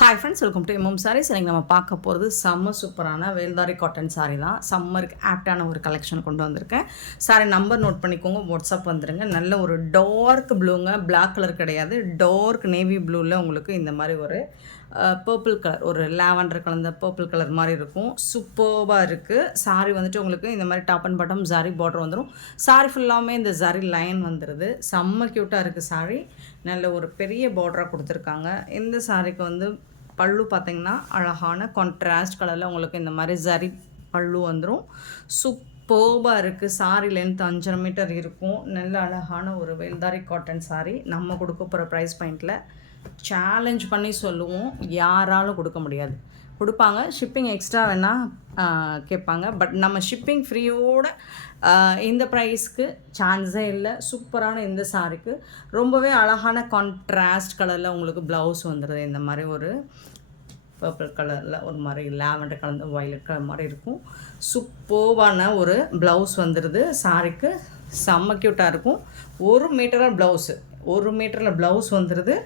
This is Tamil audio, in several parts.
Hi friends, welcome to MM saris. இன்றைக்கி நம்ம பார்க்க போகிறது செம்ம சூப்பரான வேல்தாரி காட்டன் சாரீ தான். சம்மருக்கு ஆப்டான ஒரு கலெக்ஷன் கொண்டு வந்திருக்கேன். சாரீ நம்பர் நோட் பண்ணிக்கோங்க, வாட்ஸ்அப் வந்துடுங்க. நல்ல ஒரு டார்க் ப்ளூங்க, பிளாக் கலர் கிடையாது, டார்க் நேவி ப்ளூவில் உங்களுக்கு இந்த மாதிரி ஒரு பர்பிள் கலர், ஒரு லாவெண்டர் கலந்த பர்பிள் கலர் மாதிரி இருக்கும். சூப்பர்பாக இருக்குது. சாரீ வந்துட்டு உங்களுக்கு இந்த மாதிரி top and bottom zari border வந்துடும். சாரீ ஃபுல்லாமே இந்த ஜாரி லைன் வந்துடுது. செம்ம க்யூட்டாக இருக்குது சாரீ. நல்ல ஒரு பெரிய பார்டராக கொடுத்துருக்காங்க. இந்த சாரீக்கு வந்து பல்லு பார்த்திங்கன்னா அழகான கான்ட்ராஸ்ட் கலரில் உங்களுக்கு இந்த மாதிரி ஜரி பல்லு வந்துடும். சூப்பர்பாக இருக்குது. சாரீ லென்த் 5.5 மீட்டர் இருக்கும். நல்ல அழகான ஒரு வேல்தாரி காட்டன் சாரீ. நம்ம கொடுக்க போகிற ப்ரைஸ் பாயிண்டில் சேலஞ்ச் பண்ணி சொல்லுவோம், யாராலும் கொடுக்க முடியாது. கொடுப்பாங்க, ஷிப்பிங் எக்ஸ்ட்ரா வேணால் கேட்பாங்க. பட் நம்ம ஷிப்பிங் ஃப்ரீயோட இந்த ப்ரைஸ்க்கு சான்ஸே இல்லை. சூப்பரான இந்த சாரீக்கு ரொம்பவே அழகான கான்ட்ராஸ்ட் கலரில் உங்களுக்கு ப்ளவுஸ் வந்துடுது. இந்த மாதிரி ஒரு பர்பிள் கலரில் ஒரு மாதிரி லாவெண்டர் கலந்த வயலட் கலர் மாதிரி இருக்கும். சூப்பர்வான ஒரு ப்ளவுஸ் வந்துடுது. சாரீக்கு செம்ம க்யூட்டாக இருக்கும். 1 மீட்டராக ப்ளவுஸு, 1 மீட்டரில் ப்ளவுஸ் வந்துடுது.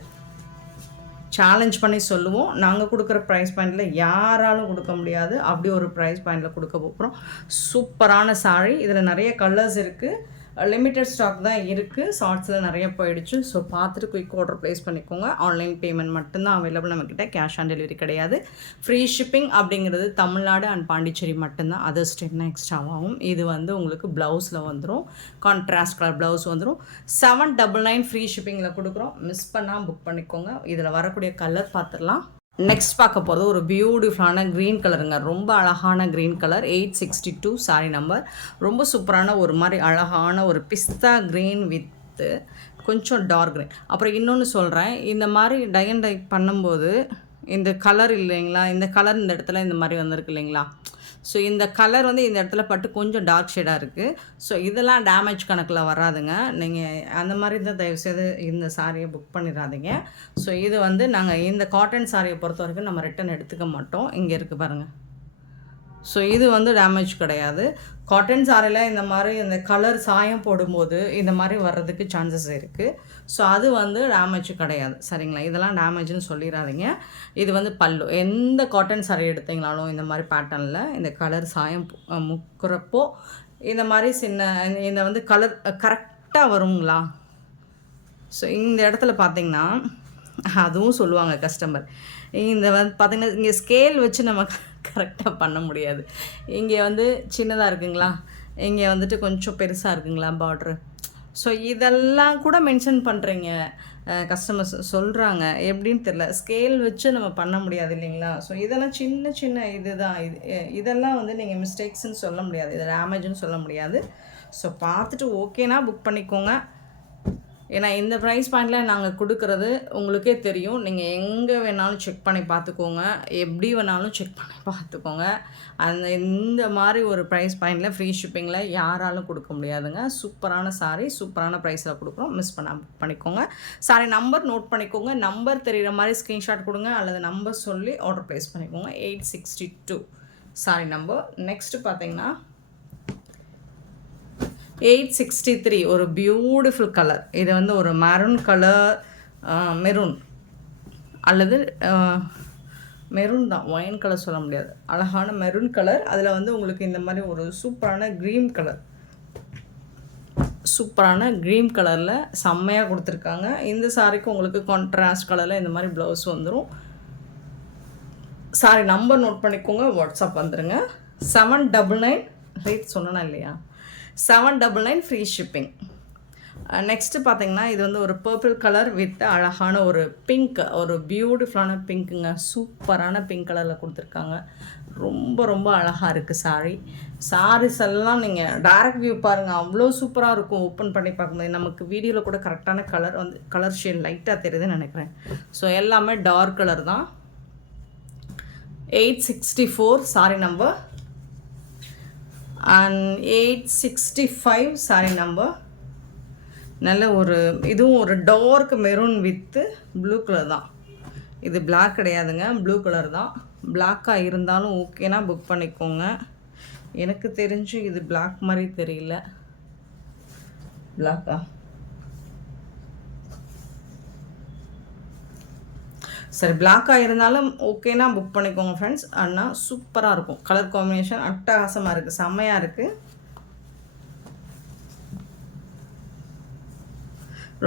சேலஞ்ச் பண்ணி சொல்லுவோம், நாங்கள் கொடுக்குற ப்ரைஸ் பாயிண்டில் யாராலும் கொடுக்க முடியாது. அப்படி ஒரு ப்ரைஸ் பாயிண்டில் கொடுக்க போகிறோம். சூப்பரான சாரீ. இதில் நிறைய கலர்ஸ் இருக்குது. லிமிட்டட் ஸ்டாக் தான் இருக்குது. ஷார்ட்ஸில் நிறைய போயிடுச்சு. ஸோ பார்த்துட்டு குயிக் ஆர்டர் ப்ளேஸ் பண்ணிக்கோங்க. ஆன்லைன் பேமெண்ட் மட்டும்தான் அவைலபிள் நம்மக்கிட்ட. கேஷ் ஆன் டெலிவரி கிடையாது. ஃப்ரீ ஷிப்பிங் அப்படிங்கிறது தமிழ்நாடு அண்ட் பாண்டிச்சேரி மட்டும்தான். அதர் ஸ்டேட்னா எக்ஸ்ட்ராவாகும். இது வந்து உங்களுக்கு ப்ளவுஸில் வந்துடும். கான்ட்ராஸ்ட் கலர் ப்ளவுஸ் வந்துடும். 799 ஃப்ரீ ஷிப்பிங்கில் கொடுக்குறோம். மிஸ் பண்ணால் புக் பண்ணிக்கோங்க. இதில் வரக்கூடிய கலர் பார்த்துடலாம். நெக்ஸ்ட் பார்க்க போகிறது ஒரு பியூட்டிஃபுல்லான க்ரீன் கலருங்க. ரொம்ப அழகான க்ரீன் கலர். 862 sorry number. ரொம்ப சூப்பரான ஒரு மாதிரி அழகான ஒரு பிஸ்தா க்ரீன் வித்து கொஞ்சம் டார்க் க்ரீன். அப்புறம் இன்னொன்று சொல்கிறேன், இந்த மாதிரி டை அண்ட் டை பண்ணும்போது இந்த கலர் இல்லைங்களா, இந்த கலர் இந்த இடத்துல இந்த மாதிரி வந்திருக்கு இல்லைங்களா. ஸோ இந்த கலர் வந்து இந்த இடத்துல பட்டு கொஞ்சம் டார்க் ஷேடாக இருக்குது. ஸோ இதெல்லாம் டேமேஜ் கணக்கில் வராதுங்க. நீங்கள் அந்த மாதிரி தான் தயவுசெய்து இந்த சாரியை புக் பண்ணிடாதீங்க. ஸோ இது வந்து நாங்கள் இந்த காட்டன் சாரியை பொறுத்த வரைக்கும் நம்ம ரிட்டன் எடுத்துக்க மாட்டோம். இங்கே இருக்குது பாருங்கள். ஸோ இது வந்து டேமேஜ் கிடையாது. காட்டன் சாரியில் இந்த மாதிரி இந்த கலர் சாயம் போடும்போது இந்த மாதிரி வர்றதுக்கு சான்சஸ் இருக்குது. ஸோ அது வந்து டேமேஜ் கிடையாது, சரிங்களா. இதெல்லாம் டேமேஜ்னு சொல்லிடாதீங்க. இது வந்து பல்லு. எந்த காட்டன் சாரி எடுத்தீங்களாலும் இந்த மாதிரி பேட்டர்னில் இந்த கலர் சாயம் முக்கிறப்போ இந்த மாதிரி இந்த வந்து கலர் கரெக்டாக வருங்களா. ஸோ இந்த இடத்துல பார்த்திங்கன்னா அதுவும் சொல்லுவாங்க கஸ்டமர், இந்த வந்து பார்த்திங்கன்னா இங்கே ஸ்கேல் வச்சு நம்ம கரெக்டாக பண்ண முடியாது. இங்கே வந்து சின்னதாக இருக்குங்களா, இங்கே வந்துட்டு கொஞ்சம் பெருசாக இருக்குங்களா பார்ட்ரு. ஸோ இதெல்லாம் கூட மென்ஷன் பண்ணுறீங்க கஸ்டமர்ஸ் சொல்கிறாங்க. எப்படின்னு தெரில, ஸ்கேல் வச்சு நம்ம பண்ண முடியாது இல்லைங்களா. ஸோ இதெல்லாம் சின்ன சின்ன இது தான். இதெல்லாம் வந்து நீங்கள் மிஸ்டேக்ஸ்ன்னு சொல்ல முடியாது, இது டேமேஜ்னு சொல்ல முடியாது. ஸோ பார்த்துட்டு ஓகேனா புக் பண்ணிக்கோங்க. ஏன்னா இந்த ப்ரைஸ் பாயிண்டில் நாங்கள் கொடுக்குறது உங்களுக்கே தெரியும். நீங்கள் எங்கே வேணாலும் செக் பண்ணி பார்த்துக்கோங்க, எப்படி வேணாலும் செக் பண்ணி பார்த்துக்கோங்க. இந்த மாதிரி ஒரு ப்ரைஸ் பாயிண்டில் ஃப்ரீ ஷிப்பிங்கில் யாராலும் கொடுக்க முடியாதுங்க. சூப்பரான சாரீ, சூப்பரான ப்ரைஸில் கொடுக்குறோம். மிஸ் பண்ணிக்கோங்க. சாரி நம்பர் நோட் பண்ணிக்கோங்க. நம்பர் தெரிகிற மாதிரி ஸ்க்ரீன்ஷாட் கொடுங்க, அல்லது நம்பர் சொல்லி ஆர்டர் ப்ளேஸ் பண்ணிக்கோங்க. 862 சாரி நம்பர். நெக்ஸ்ட்டு பார்த்தீங்கன்னா 863 ஒரு பியூட்டிஃபுல் கலர். இது வந்து ஒரு மெரூன் கலர், மெரூன் அல்லது மெரூன் தான், ஒயின் கலர் சொல்ல முடியாது. அழகான மெரூன் கலர். அதில் வந்து உங்களுக்கு இந்த மாதிரி ஒரு சூப்பரான க்ரீன் கலர், சூப்பரான க்ரீன் கலரில் செம்மையாக கொடுத்துருக்காங்க. இந்த சாரிக்கு உங்களுக்கு கான்ட்ராஸ்ட் கலரில் இந்த மாதிரி ப்ளவுஸ் வந்துடும். சாரி நம்பர் நோட் பண்ணிக்கோங்க, வாட்ஸ்அப் வந்துடுங்க. 799 ரேட் சொன்னா இல்லையா, 799 ஃப்ரீ ஷிப்பிங். நெக்ஸ்ட்டு பார்த்தீங்கன்னா இது வந்து ஒரு பர்பிள் கலர் வித் அழகான ஒரு பிங்க், ஒரு பியூட்டிஃபுல்லான பிங்க்குங்க. சூப்பரான பிங்க் கலரில் கொடுத்துருக்காங்க. ரொம்ப ரொம்ப அழகாக இருக்குது சாரீ. சாரீஸ் எல்லாம் நீங்கள் டைரக்ட் வியூ பாருங்கள், அவ்வளோ சூப்பராக இருக்கும். ஓப்பன் பண்ணி பார்க்கும்போது நமக்கு வீடியோவில் கூட கரெக்டான கலர் வந்து கலர் ஷேட் லைட்டாக தெரியுதுன்னு நினைக்கிறேன். ஸோ எல்லாமே டார்க் கலர் தான். 864 sari number and 865 sari number. நல்ல ஒரு இதுவும் ஒரு dark maroon with blue colour தான். இது பிளாக் கிடையாதுங்க, ப்ளூ கலர் தான். பிளாக்காக இருந்தாலும் ஓகேனா புக் பண்ணிக்கோங்க. எனக்கு தெரிஞ்சு இது பிளாக் மாதிரி தெரியல. பிளாக்கா சரி பிளாக்காக இருந்தாலும் ஓகேனா புக் பண்ணிக்கோங்க ஃப்ரெண்ட்ஸ். ஆனால் சூப்பராக இருக்கும், கலர் காம்பினேஷன் அட்டகாசமாக இருக்குது, செம்மையாக இருக்குது,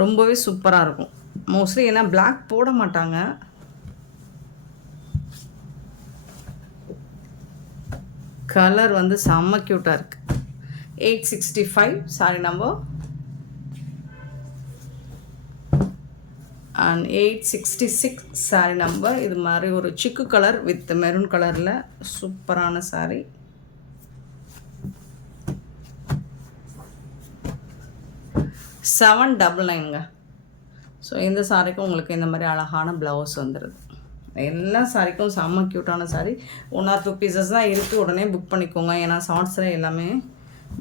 ரொம்பவே சூப்பராக இருக்கும். மோஸ்ட்லி ஏன்னா பிளாக் போட மாட்டாங்க. கலர் வந்து செம்ம க்யூட்டாக இருக்குது. 865 sari number and 866 sorry number. இது மாதிரி ஒரு சிக்கு கலர் வித் மெரூன் கலரில் சூப்பரான சாரி. $799ங்க. ஸோ இந்த சாரிக்கும் உங்களுக்கு இந்த மாதிரி அழகான ப்ளவுஸ் வந்துடுது. எல்லா சாரிக்கும் செம்ம க்யூட்டான சாரி. 1 or 2 பீசஸ் தான் இருக்குது, உடனே புக் பண்ணிக்கோங்க. ஏன்னா ஷார்ட்ஸில் எல்லாமே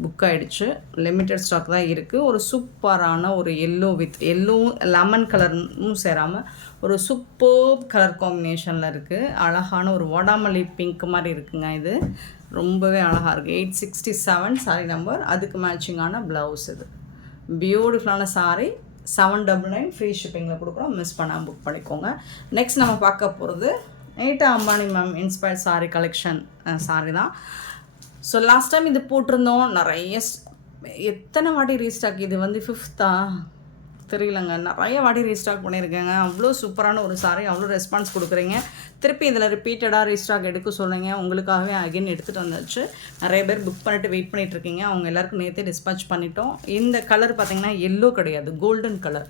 புக் ஆகிடுச்சு, லிமிட்டட் ஸ்டாக் தான் இருக்குது. ஒரு சூப்பரான ஒரு எல்லோ வித் எல்லோவும் லெமன் கலரும் சேராமல் ஒரு சூப்பர் கலர் காம்பினேஷனில் இருக்குது. அழகான ஒரு வடாமல்லி பிங்க் மாதிரி இருக்குங்க. இது ரொம்பவே அழகாக இருக்குது. 867 சாரி நம்பர். அதுக்கு மேட்சிங்கான ப்ளவுஸ். இது பியூட்டிஃபுல்லான சாரி. 799 ஃப்ரீ ஷிப்பிங்கில் கொடுக்குறோம், மிஸ் பண்ணாமல் புக் பண்ணிக்கோங்க. நெக்ஸ்ட் நம்ம பார்க்க போகிறது நீட்டா Ambani ma'am inspired sorry collection sorry தான். ஸோ லாஸ்ட் டைம் இது போட்டிருந்தோம், நிறைய எத்தனை வாட்டி ரீஸ்டாக், இது வந்து 5th தெரியலங்க, நிறைய வாட்டி ரீஸ்டாக் பண்ணியிருக்கேங்க. அவ்வளோ சூப்பரான ஒரு சாரி, அவ்வளோ ரெஸ்பான்ஸ் கொடுக்குறீங்க. திருப்பி இதில் ரிப்பீட்டடாக ரீஸ்டாக் எடுக்க சொல்லுங்க, உங்களுக்காகவே அகைன் எடுத்துகிட்டு வந்தாச்சு. நிறைய பேர் புக் பண்ணிட்டு வெயிட் பண்ணிகிட்ருக்கீங்க, அவங்க எல்லாருக்கும் நேற்றே டிஸ்பேச் பண்ணிட்டோம். இந்த கலர் பார்த்திங்கன்னா எல்லோ கிடையாது, கோல்டன் கலர்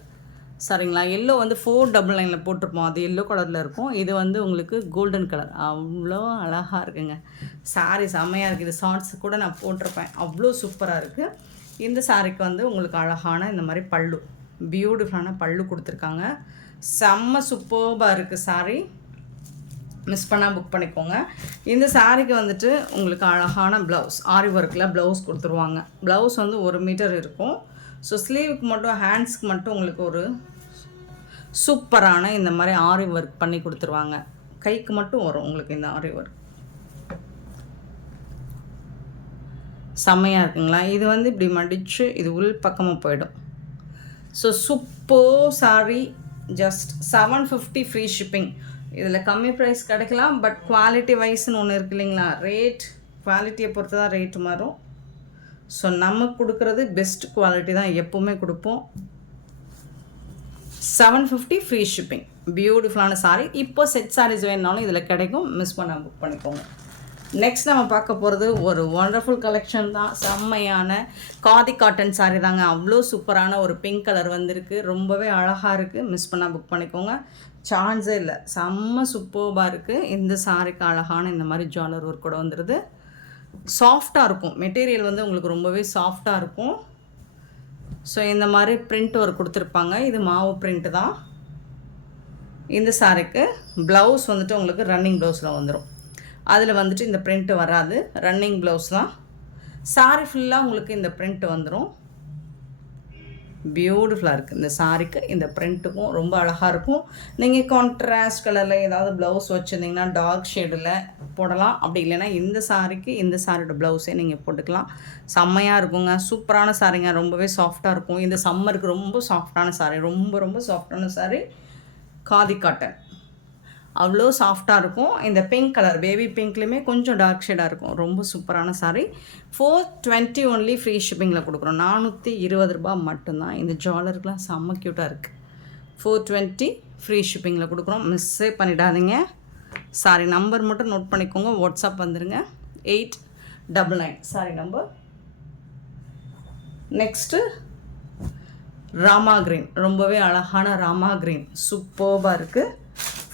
சரிங்களா. எல்லோ வந்து 499 போட்டிருப்போம், அது எல்லோ கலரில் இருக்கும். இது வந்து உங்களுக்கு கோல்டன் கலர், அவ்வளோ அழகாக இருக்குங்க. சாரி செம்மையாக இருக்குது. இது ஷார்ட்ஸ் கூட நான் போட்டிருப்பேன், அவ்வளோ சூப்பராக இருக்குது. இந்த சாரிக்கு வந்து உங்களுக்கு அழகான இந்த மாதிரி பல்லு, பியூட்டிஃபுல்லான பல்லு கொடுத்துருக்காங்க. செம்ம சூப்பர்பாக இருக்குது சாரி, மிஸ் பண்ணால் புக் பண்ணிக்கோங்க. இந்த சாரிக்கு வந்துட்டு உங்களுக்கு அழகான ப்ளவுஸ், ஆரி ஒர்க்கில் ப்ளவுஸ் கொடுத்துருவாங்க. ப்ளவுஸ் வந்து 1 மீட்டர் இருக்கும். ஸோ ஸ்லீவுக்கு மட்டும், ஹேண்ட்ஸ்க்கு மட்டும் உங்களுக்கு ஒரு சூப்பரான இந்த மாதிரி ஆரி ஒர்க் பண்ணி கொடுத்துருவாங்க. கைக்கு மட்டும் வரும் உங்களுக்கு இந்த ஆரி ஒர்க், செம்மையாக இருக்குங்களா. இது வந்து இப்படி மடித்து இது உள் பக்கமாக போயிடும். So super sorry, just 750 free shipping. இதில் கம்மி ப்ரைஸ் கிடைக்கலாம், பட் குவாலிட்டி வைஸ்ன்னு ஒன்று இருக்குது இல்லைங்களா. ரேட் குவாலிட்டியை பொறுத்து தான் ரேட்டு மாறும். ஸோ நம்ம கொடுக்குறது பெஸ்ட் குவாலிட்டி தான் எப்போவுமே கொடுப்போம். 750 ஃப்ரீ ஷிப்பிங், பியூட்டிஃபுல்லான சாரி. இப்போ செட் சாரீஸ் வேணுனாலும் இதில் கிடைக்கும், மிஸ் பண்ண புக் பண்ணிக்கோங்க. நெக்ஸ்ட் நம்ம பார்க்க போகிறது ஒரு ஒண்டர்ஃபுல் கலெக்ஷன் தான். செம்மையான காதி காட்டன் சாரி தாங்க. அவ்வளோ சூப்பரான ஒரு பிங்க் கலர் வந்திருக்கு, ரொம்பவே அழகாக இருக்குது, மிஸ் பண்ணால் புக் பண்ணிக்கோங்க. சான்ஸே இல்லை, செம்ம சூப்பர்பாக இருக்குது. இந்த சாரிக்கு அழகான இந்த மாதிரி ஜுவல்லர் ஒர்க் கூட வந்துடுது. சாஃப்டாக இருக்கும், மெட்டீரியல் வந்து உங்களுக்கு ரொம்பவே சாஃப்டாக இருக்கும். ஸோ இந்த மாதிரி பிரிண்ட் ஒர்க் கொடுத்துருப்பாங்க. இது மாவு பிரிண்ட் தான். இந்த சாரிக்கு ப்ளவுஸ் வந்துட்டு உங்களுக்கு ரன்னிங் ப்ளவுஸில் வந்துடும். அதில் வந்துட்டு இந்த பிரிண்ட்டு வராது, ரன்னிங் ப்ளவுஸ் தான். சாரி ஃபுல்லாக உங்களுக்கு இந்த பிரிண்ட் வந்துடும். பியூட்டிஃபுல்லாக இருக்குது இந்த சாரிக்கு, இந்த பிரிண்ட்டுக்கும் ரொம்ப அழகாக இருக்கும். நீங்கள் கான்ட்ராஸ்ட் கலரில் ஏதாவது ப்ளவுஸ் வச்சுருந்தீங்கன்னா டார்க் ஷேடில் போடலாம். அப்படி இல்லைன்னா இந்த சாரிக்கு இந்த சாரியோட ப்ளவுஸே நீங்கள் போட்டுக்கலாம். செம்மையாக இருக்குங்க, சூப்பரான சாரிங்க, ரொம்பவே சாஃப்டாக இருக்கும். இந்த சம்மருக்கு ரொம்ப சாஃப்டான சாரி, ரொம்ப ரொம்ப சாஃப்டான சாரி. காதி காட்டன் அவ்வளோ சாஃப்டாக இருக்கும். இந்த பிங்க் கலர், பேபி பிங்க்லேயுமே கொஞ்சம் டார்க் ஷேடாக இருக்கும். ரொம்ப சூப்பரான சாரி. 420 ஒன்லி ஃப்ரீ ஷிப்பிங்கில் கொடுக்குறோம். 420 ரூபாய் மட்டும்தான். இந்த ஜுவல்லருக்குலாம் செம்ம க்யூட்டாக இருக்குது. 420 ஃப்ரீ ஷிப்பிங்கில் கொடுக்குறோம், மிஸ்ஸே பண்ணிடாதீங்க. சாரி நம்பர் மட்டும் நோட் பண்ணிக்கோங்க, வாட்ஸ்அப் வந்துடுங்க. 899 sorry number. Next Rama green, ரொம்பவே அழகான ராமா க்ரீன், சூப்பர்பாக இருக்குது.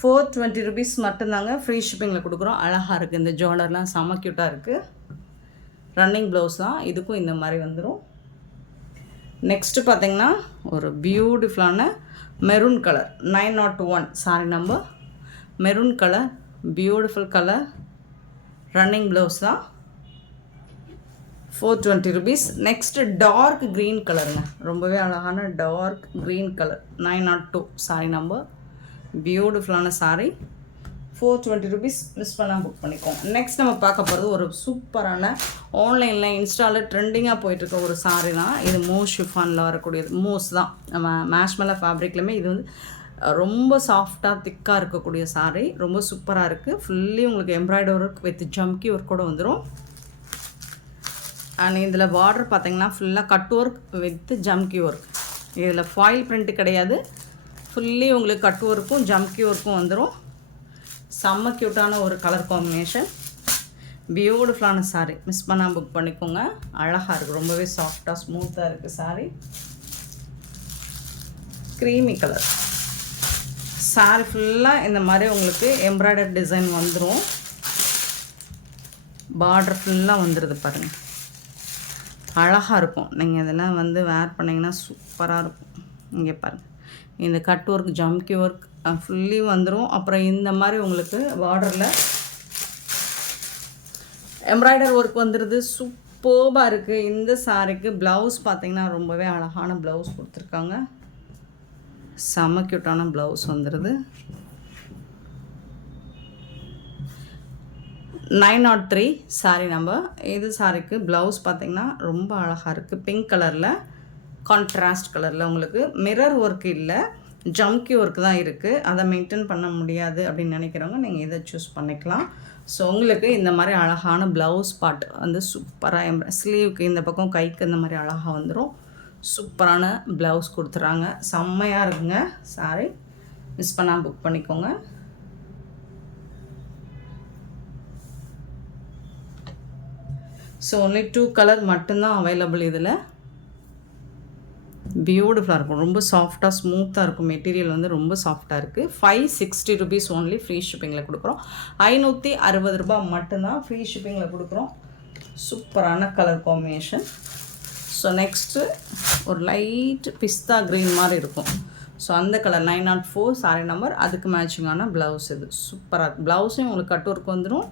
420 ருபீஸ் மட்டும்தாங்க, ஃப்ரீ ஷிப்பிங்கில் கொடுக்குறோம். அழகாக இருக்குது, இந்த ஜுவல்லர்லாம் செம்ம க்யூட்டாக இருக்குது. ரன்னிங் ப்ளவுஸ் தான், இதுக்கும் இந்த மாதிரி வந்துடும். நெக்ஸ்ட்டு பார்த்திங்கன்னா ஒரு பியூட்டிஃபுல்லான maroon colour, 901 sari number. Maroon colour, beautiful colour, running blouse தான். 420 ருபீஸ். நெக்ஸ்ட்டு டார்க் க்ரீன் கலருங்க, ரொம்பவே அழகான dark green colour, 902 sari number. பியூட்டிஃபுல்லான சாரி, 420 ருபீஸ், மிஸ் பண்ணால் புக் பண்ணிக்கோங்க. நெக்ஸ்ட் நம்ம பார்க்க போகிறது ஒரு சூப்பரான ஆன்லைனில் இன்ஸ்டாவில் ட்ரெண்டிங்காக போயிட்டுருக்க ஒரு சாரி தான். இது மூஸ் ஷிஃபானில் வரக்கூடியது, மூஸ் தான். நம்ம மேஷ்மெல்லா ஃபேப்ரிக்லையுமே இது வந்து ரொம்ப சாஃப்டாக திக்காக இருக்கக்கூடிய saree. ரொம்ப சூப்பராக இருக்குது. ஃபுல்லி உங்களுக்கு embroidery work with jamki work கூட வந்துடும். அண்ட் இதில் பார்டர் பார்த்தீங்கன்னா ஃபுல்லாக cut work with jamki work. இதில் ஃபாயில் பிரிண்ட் கிடையாது. ஃபுல்லி உங்களுக்கு கட் ஒர்க்கும் ஜம்கி ஒர்க்கும் வந்துடும். செம்ம க்யூட்டான ஒரு கலர் காம்பினேஷன். பியூட்டிஃபுல்லான saree. மிஸ் பண்ணால் புக் பண்ணிக்கோங்க. அழகாக இருக்குது. ரொம்பவே சாஃப்டாக ஸ்மூத்தாக இருக்குது saree. க்ரீமி கலர் saree ஃபுல்லாக இந்த மாதிரி உங்களுக்கு எம்ப்ராய்டரி டிசைன் வந்துடும். பார்டர் ஃபுல்லாக வந்துடுது பாருங்கள். அழகாக இருக்கும். நீங்கள் இதெல்லாம் வந்து வேர் பண்ணிங்கன்னா சூப்பராக இருக்கும். இங்கே பாருங்கள், இந்த cut work jamki work fully வந்துடும். அப்புறம் இந்த மாதிரி உங்களுக்கு பார்டரில் எம்ப்ராய்டரி ஒர்க் வந்துடுது. சூப்பராக இருக்குது. இந்த சாரீக்கு ப்ளவுஸ் பார்த்திங்கன்னா ரொம்பவே அழகான ப்ளவுஸ் கொடுத்துருக்காங்க. செம்ம க்யூட்டான ப்ளவுஸ் வந்துடுது. 903 சாரீ நம்பர். இது சாரீக்கு ப்ளவுஸ் பார்த்திங்கன்னா ரொம்ப அழகாக இருக்குது. பிங்க் கலரில் கான்ட்ராஸ்ட் கலரில் உங்களுக்கு மிரர் ஒர்க் இல்லை, ஜம்கி ஒர்க் தான் இருக்குது. அதை மெயின்டைன் பண்ண முடியாது அப்படின்னு நினைக்கிறவங்க நீங்கள் இதை சூஸ் பண்ணிக்கலாம். ஸோ உங்களுக்கு இந்த மாதிரி அழகான ப்ளவுஸ் பார்ட் வந்து சூப்பராக ஸ்லீவுக்கு இந்த பக்கம் கைக்கு இந்த மாதிரி அழகாக வந்துடும். சூப்பரான ப்ளவுஸ் கொடுத்துட்றாங்க. செம்மையாக இருக்குங்க சாரீ. மிஸ் பண்ணால் புக் பண்ணிக்கோங்க. ஸோ ஒன்லி 2 கலர் மட்டும்தான் அவைலபிள். இதில் பியூட்டிஃபுல்லாக இருக்கும். ரொம்ப சாஃப்டாக ஸ்மூத்தாக இருக்கும். மெட்டீரியல் வந்து ரொம்ப சாஃப்டாக இருக்குது. 560 rupees ஓன்லி ஃப்ரீ ஷிப்பிங்கில் கொடுக்குறோம். 560 ரூபாய் மட்டும்தான் ஃப்ரீ ஷிப்பிங்கில் கொடுக்குறோம். சூப்பரான கலர் காம்பினேஷன். ஸோ நெக்ஸ்ட்டு ஒரு லைட் பிஸ்தா க்ரீன் மாதிரி இருக்கும். ஸோ அந்த கலர் 904 சாரீ நம்பர். அதுக்கு மேட்சிங்கான ப்ளவுஸ் இது. சூப்பராக இருக்குது. ப்ளவுஸையும் உங்களுக்கு கட் ஒர்க் வந்துடும்,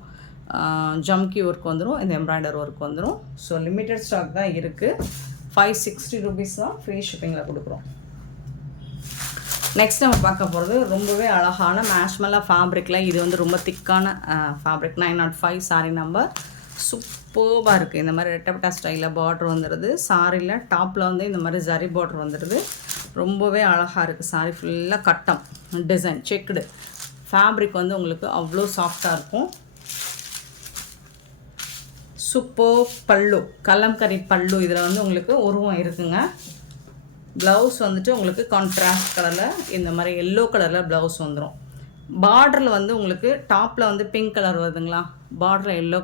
ஜம்கி ஒர்க் வந்துடும், இந்த எம்ப்ராய்டரி ஒர்க் வந்துடும். ஸோ லிமிட்டட் ஸ்டாக் தான் இருக்குது. 560 rupees தான் ஃப்ரீ ஷிப்பிங்கில் கொடுக்குறோம். நெக்ஸ்ட் நம்ம பார்க்க போகிறது ரொம்பவே அழகான மேஷ்மெல்லா ஃபேப்ரிக்கில். இது வந்து ரொம்ப திக்கான ஃபேப்ரிக். 905 சாரீ நம்பர். சூப்பராக இருக்குது. இந்த மாதிரி ரெட்டப்பட்டா ஸ்டைலில் பார்டர் வந்துடுது. சாரியில் டாப்பில் வந்து இந்த மாதிரி ஜரி பார்டர் வந்துடுது. ரொம்பவே அழகாக இருக்குது. சாரீ ஃபுல்லாக கட்டம் டிசைன் செக்குடு ஃபேப்ரிக் வந்து உங்களுக்கு அவ்வளோ சாஃப்டாக இருக்கும். சூப்பர் பல்லு, கலம்கரி பல்லு. இதில் வந்து உங்களுக்கு உருவம் இருக்குங்க. ப்ளவுஸ் வந்துட்டு உங்களுக்கு கான்ட்ராஸ்ட் கலரில் இந்த மாதிரி எல்லோ கலரில் ப்ளவுஸ் வந்துடும். பார்டரில் வந்து உங்களுக்கு டாப்பில் வந்து பிங்க் கலர் வருதுங்களா, பார்டரில் எல்லோ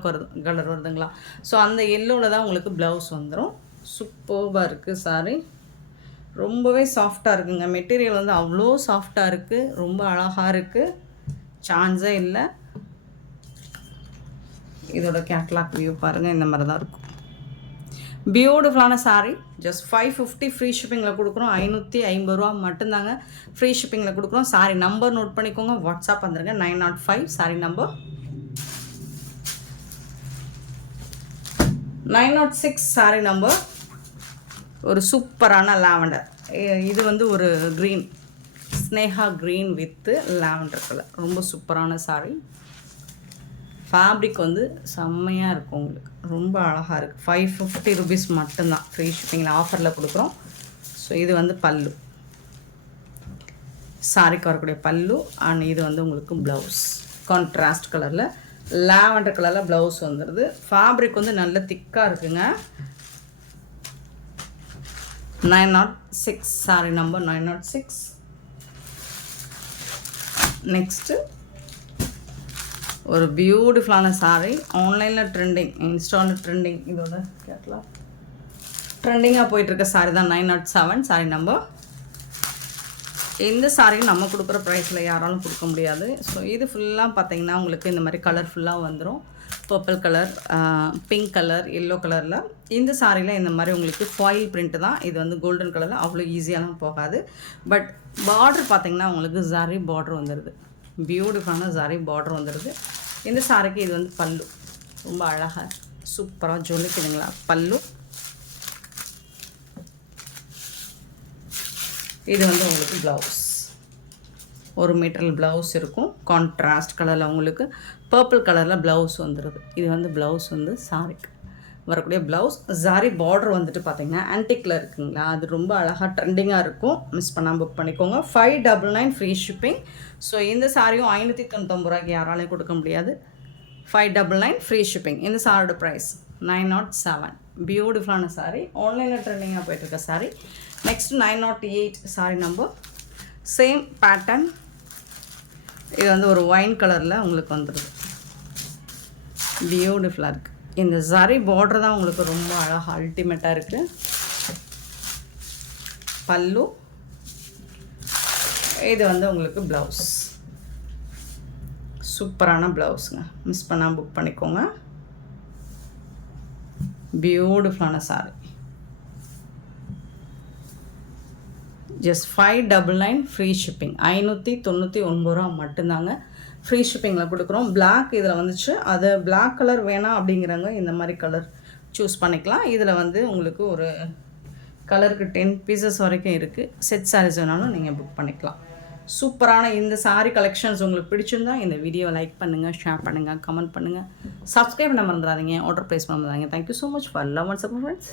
கலர் வருதுங்களா. ஸோ அந்த எல்லோவில் தான் உங்களுக்கு ப்ளவுஸ் வந்துடும். சூப்பராக இருக்குது சாரி. ரொம்பவே சாஃப்டாக இருக்குங்க. மெட்டீரியல் வந்து அவ்வளோ சாஃப்டாக இருக்குது. ரொம்ப அழகாக இருக்குது. சான்ஸே இல்லை. இதோட கேட்லாக் வியூ பாருங்கள். இந்த மாதிரி தான் இருக்கும். பியூட்டிஃபுல்லான சாரீ. ஜஸ்ட் 550 ஃப்ரீ ஷிப்பிங்கில் கொடுக்குறோம். 550 ரூபா மட்டும்தாங்க ஃப்ரீ ஷிப்பிங்கில் கொடுக்குறோம். சாரீ நம்பர் நோட் பண்ணிக்கோங்க. வாட்ஸ்அப் வந்துருங்க. 905 சாரீ நம்பர். 906 சாரீ நம்பர். ஒரு சூப்பரான லாவெண்டர். இது வந்து ஒரு green, Sneha green with lavender colour. ரொம்ப சூப்பரான சாரீ. ஃபேப்ரிக் வந்து செம்மையாக இருக்கும். உங்களுக்கு ரொம்ப அழகாக இருக்குது. 550 rupees மட்டும்தான் ஃப்ரீ ஷிப்பிங்கில் ஆஃபரில் கொடுக்குறோம். ஸோ இது வந்து பல்லு, சாரிக்கு வரக்கூடிய பல்லு. அண்ட் இது வந்து உங்களுக்கு ப்ளவுஸ் கான்ட்ராஸ்ட் கலரில் லாவெண்டர் கலரில் ப்ளவுஸ் வந்துடுது. ஃபேப்ரிக் வந்து நல்ல திக்காக இருக்குங்க. 906 சாரி நம்பர் 906. நெக்ஸ்ட்டு ஒரு பியூட்டிஃபுல்லான சாரீ. ஆன்லைனில் ட்ரெண்டிங், இன்ஸ்டாவில் ட்ரெண்டிங். இதோட கேட்லாம் ட்ரெண்டிங்காக போயிட்டுருக்க சாரீ தான் 907 சாரீ நம்பர். இந்த சாரியும் நம்ம கொடுக்குற ப்ரைஸில் யாராலும் கொடுக்க முடியாது. ஸோ இது ஃபுல்லாக பார்த்தீங்கன்னா உங்களுக்கு இந்த மாதிரி கலர்ஃபுல்லாக வந்துடும். Purple colour, pink colour, yellow கலரில். இந்த சாரியில் இந்த மாதிரி உங்களுக்கு ஃபாயில் பிரிண்ட்டு தான். இது வந்து கோல்டன் கலரில் அவ்வளோ ஈஸியாலாம் போகாது. பட் பார்டர் பார்த்திங்கன்னா உங்களுக்கு ஜரி பார்டர் வந்துடுது. பியூட்டிஃபுல்லான ஜரி பார்டர் வந்துடுது. இந்த சாரிக்கு இது வந்து பல்லு. ரொம்ப அழகாக சூப்பராக ஜொலிக்குதுங்களா பல்லு. இது வந்து உங்களுக்கு ப்ளவுஸ். 1 மீட்டர் ப்ளவுஸ் இருக்கும். கான்ட்ராஸ்ட் கலரில் உங்களுக்கு பர்பிள் கலரில் ப்ளவுஸ் வந்துடுது. இது வந்து ப்ளவுஸ் வந்து சாரிக்கு. வரக்கூடிய ப்ளவுஸ். ஜாரி பார்டர் வந்துட்டு பார்த்தீங்கன்னா ஆன்டிக்கில் இருக்குங்களா, அது ரொம்ப அழகாக ட்ரெண்டிங்காக இருக்கும். மிஸ் பண்ணாமல் புக் பண்ணிக்கோங்க. 599 ஃப்ரீ ஷிப்பிங். ஸோ இந்த சாரியும் 599 ரூபாய்க்கு யாராலையும் கொடுக்க முடியாது. 599 ஃப்ரீ ஷிப்பிங். இந்த சாரியோட ப்ரைஸ் 907. பியூட்டிஃபுல்லான சாரி, ஆன்லைனில் ட்ரெண்டிங்காக போயிட்டுருக்க sari. Next 908 sari number. Same pattern. இது வந்து ஒரு ஒயின் கலரில் உங்களுக்கு வந்துடுது. பியூட்டிஃபுல்லாக இருக்குது. இந்த ஜரி பார்டர் தான் உங்களுக்கு ரொம்ப அழகாக அல்டிமேட்டாக இருக்குது. பல்லு. இது வந்து உங்களுக்கு ப்ளவுஸ். சூப்பரான ப்ளவுஸுங்க, மிஸ் பண்ணாமல் புக் பண்ணிக்கோங்க. பியூட்டிஃபுல்லான சாரி. Just 599 free shipping. 599 ரூபா மட்டும்தாங்க ஃப்ரீ ஷிப்பிங்கில் கொடுக்குறோம். பிளாக் இதில் வந்துச்சு. அது பிளாக் கலர் வேணாம் அப்படிங்கிறவங்க இந்த மாதிரி கலர் சூஸ் பண்ணிக்கலாம். இதில் வந்து உங்களுக்கு ஒரு கலருக்கு 10 பீசஸ் வரைக்கும் இருக்குது. செட் சாரீஸ் வேணாலும் நீங்கள் புக் பண்ணிக்கலாம். சூப்பரான இந்த சாரீ கலெக்ஷன்ஸ் உங்களுக்கு பிடிச்சிருந்தா இந்த வீடியோவை லைக் பண்ணுங்கள், ஷேர் பண்ணுங்கள், கமெண்ட் பண்ணுங்கள், சப்ஸ்கிரைப் பண்ண மறந்துடாதீங்க, ஆர்டர் ப்ளேஸ் பண்ண மறந்துடாதீங்க. Thank you so much for love and support friends.